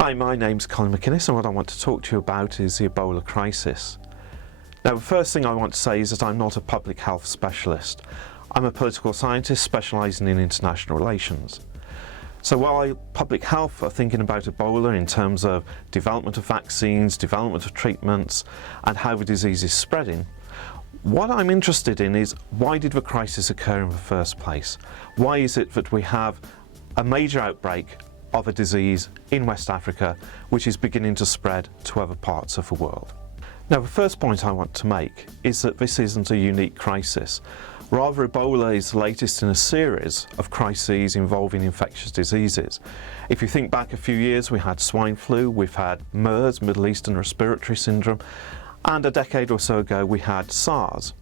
Hi, my name's Colin McInnes, and what I want to talk to you about is the Ebola crisis. Now, the first thing I want to say is that I'm not a public health specialist. I'm a political scientist specialising in international relations. So while public health are thinking about Ebola in terms of development of vaccines, development of treatments, and how the disease is spreading, what I'm interested in is why did the crisis occur in the first place? Why is it that we have a major outbreak of a disease in West Africa which is beginning to spread to other parts of the world? Now, the first point I want to make is that this isn't a unique crisis. Rather, Ebola is the latest in a series of crises involving infectious diseases. If you think back a few years, we had swine flu, we've had MERS, Middle Eastern Respiratory Syndrome, and a decade or so ago we had SARS.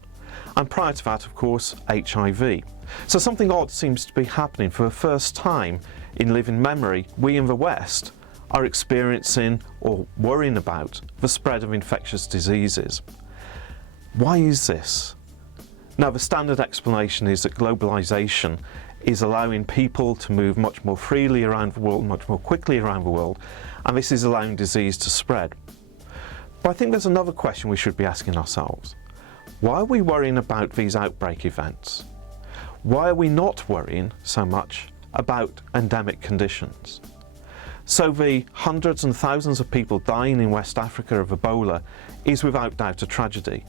And prior to that, of course, HIV. So something odd seems to be happening. For the first time in living memory, we in the West are experiencing or worrying about the spread of infectious diseases. Why is this? Now, the standard explanation is that globalization is allowing people to move much more freely around the world, much more quickly around the world, and this is allowing disease to spread. But I think there's another question we should be asking ourselves. Why are we worrying about these outbreak events? Why are we not worrying so much about endemic conditions? So the hundreds and thousands of people dying in West Africa of Ebola is without doubt a tragedy.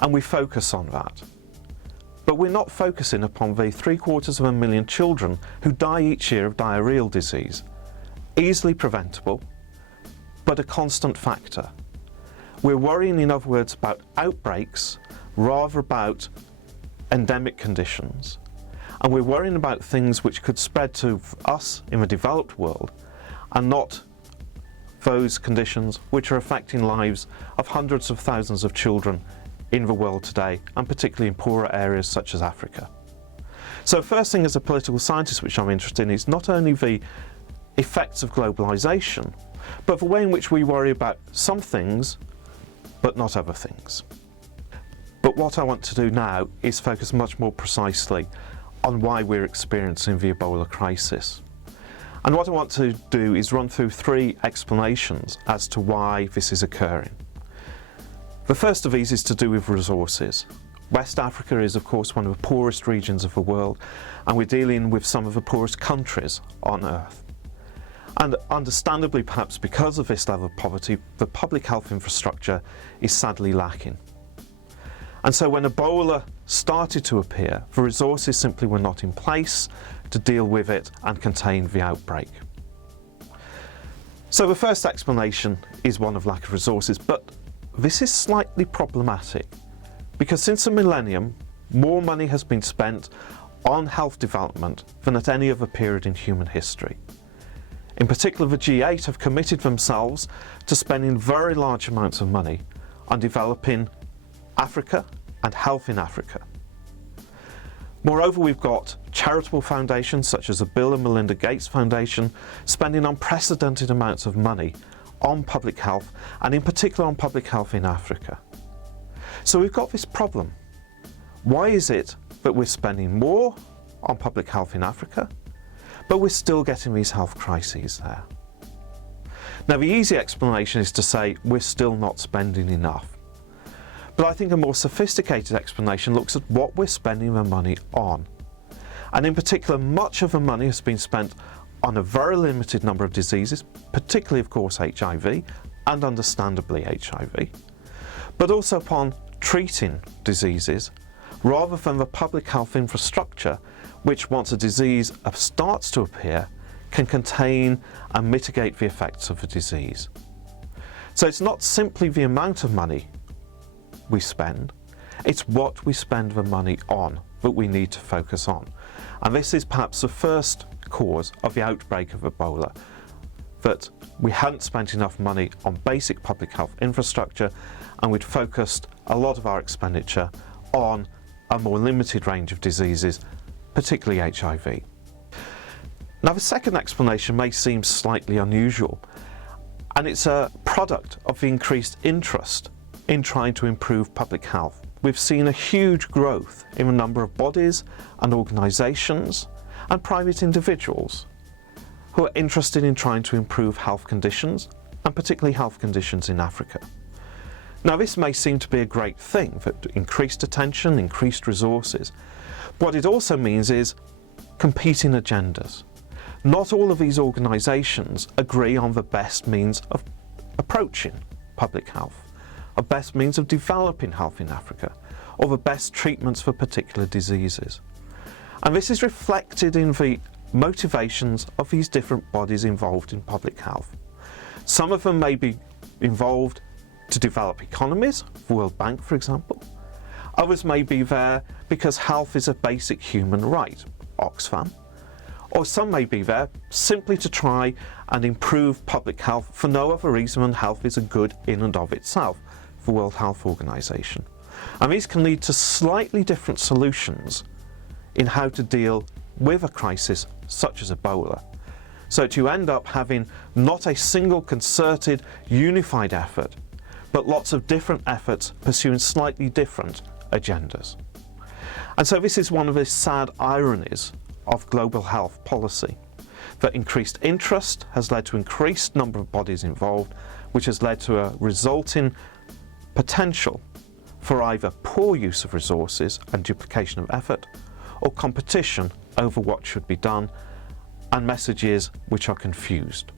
And we focus on that. But we're not focusing upon the 750,000 children who die each year of diarrheal disease. Easily preventable, but a constant factor. We're worrying, in other words, about outbreaks rather about endemic conditions. And we're worrying about things which could spread to us in the developed world and not those conditions which are affecting lives of hundreds of thousands of children in the world today, and particularly in poorer areas such as Africa. So first thing, as a political scientist, which I'm interested in, is not only the effects of globalization, but the way in which we worry about some things, but not other things. But what I want to do now is focus much more precisely on why we're experiencing the Ebola crisis. And what I want to do is run through three explanations as to why this is occurring. The first of these is to do with resources. West Africa is, of course, one of the poorest regions of the world, and we're dealing with some of the poorest countries on earth. And understandably, perhaps because of this level of poverty, the public health infrastructure is sadly lacking. And so when Ebola started to appear, the resources simply were not in place to deal with it and contain the outbreak. So the first explanation is one of lack of resources, but this is slightly problematic because since the millennium, more money has been spent on health development than at any other period in human history. In particular, the G8 have committed themselves to spending very large amounts of money on developing Africa and health in Africa. Moreover, we've got charitable foundations such as the Bill and Melinda Gates Foundation spending unprecedented amounts of money on public health, and in particular on public health in Africa. So we've got this problem. Why is it that we're spending more on public health in Africa, but we're still getting these health crises there? Now, the easy explanation is to say we're still not spending enough. But I think a more sophisticated explanation looks at what we're spending the money on. And in particular, much of the money has been spent on a very limited number of diseases, particularly, of course, HIV, and understandably HIV, but also upon treating diseases, rather than the public health infrastructure, which, once a disease starts to appear, can contain and mitigate the effects of the disease. So it's not simply the amount of money we spend, it's what we spend the money on that we need to focus on. And this is perhaps the first cause of the outbreak of Ebola, that we hadn't spent enough money on basic public health infrastructure, and we'd focused a lot of our expenditure on a more limited range of diseases, particularly HIV. Now, the second explanation may seem slightly unusual, and it's a product of the increased interest in trying to improve public health. We've seen a huge growth in the number of bodies and organisations and private individuals who are interested in trying to improve health conditions, and particularly health conditions in Africa. Now, this may seem to be a great thing, for increased attention, increased resources. What it also means is competing agendas. Not all of these organisations agree on the best means of approaching public health, a best means of developing health in Africa, or the best treatments for particular diseases. And this is reflected in the motivations of these different bodies involved in public health. Some of them may be involved to develop economies, the World Bank for example. Others may be there because health is a basic human right, Oxfam. Or some may be there simply to try and improve public health for no other reason than health is a good in and of itself, the World Health Organization. And these can lead to slightly different solutions in how to deal with a crisis such as Ebola. So that you end up having not a single concerted, unified effort, but lots of different efforts pursuing slightly different agendas. And so this is one of the sad ironies of global health policy, that increased interest has led to increased number of bodies involved, which has led to a resulting potential for either poor use of resources and duplication of effort, or competition over what should be done, and messages which are confused.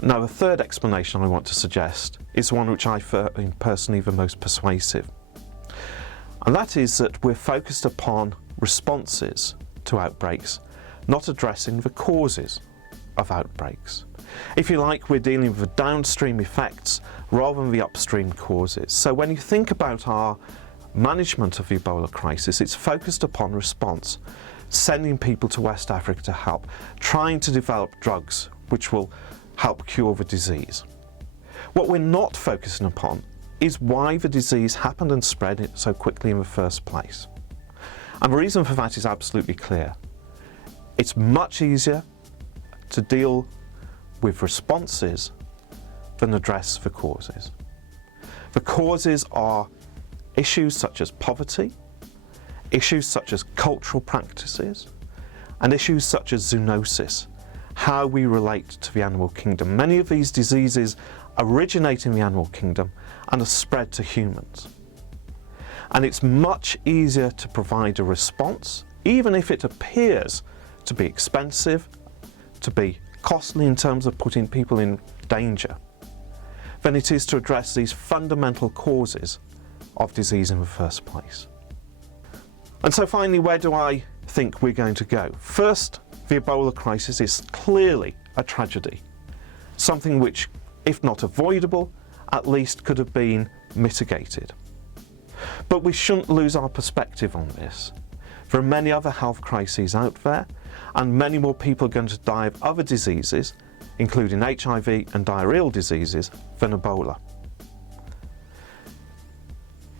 Now, the third explanation I want to suggest is one which I find personally the most persuasive. And that is that we're focused upon responses to outbreaks, not addressing the causes of outbreaks. If you like, we're dealing with the downstream effects rather than the upstream causes. So when you think about our management of the Ebola crisis, it's focused upon response, sending people to West Africa to help, trying to develop drugs which will help cure the disease. What we're not focusing upon is why the disease happened and spread so quickly in the first place. And the reason for that is absolutely clear. It's much easier to deal with responses than address the causes. The causes are issues such as poverty, issues such as cultural practices, and issues such as zoonosis, how we relate to the animal kingdom. Many of these diseases originate in the animal kingdom and are spread to humans. And it's much easier to provide a response, even if it appears to be expensive, to be costly in terms of putting people in danger, than it is to address these fundamental causes of disease in the first place. And so finally, where do I think we're going to go? First, the Ebola crisis is clearly a tragedy, something which, if not avoidable, at least could have been mitigated. But we shouldn't lose our perspective on this. There are many other health crises out there, and many more people are going to die of other diseases, including HIV and diarrheal diseases, than Ebola.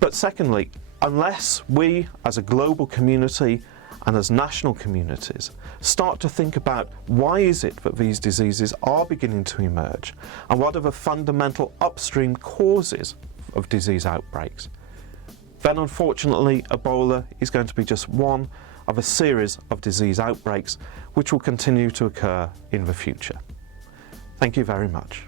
But secondly, unless we as a global community and as national communities start to think about why is it that these diseases are beginning to emerge, and what are the fundamental upstream causes of disease outbreaks, then unfortunately Ebola is going to be just one of a series of disease outbreaks which will continue to occur in the future. Thank you very much.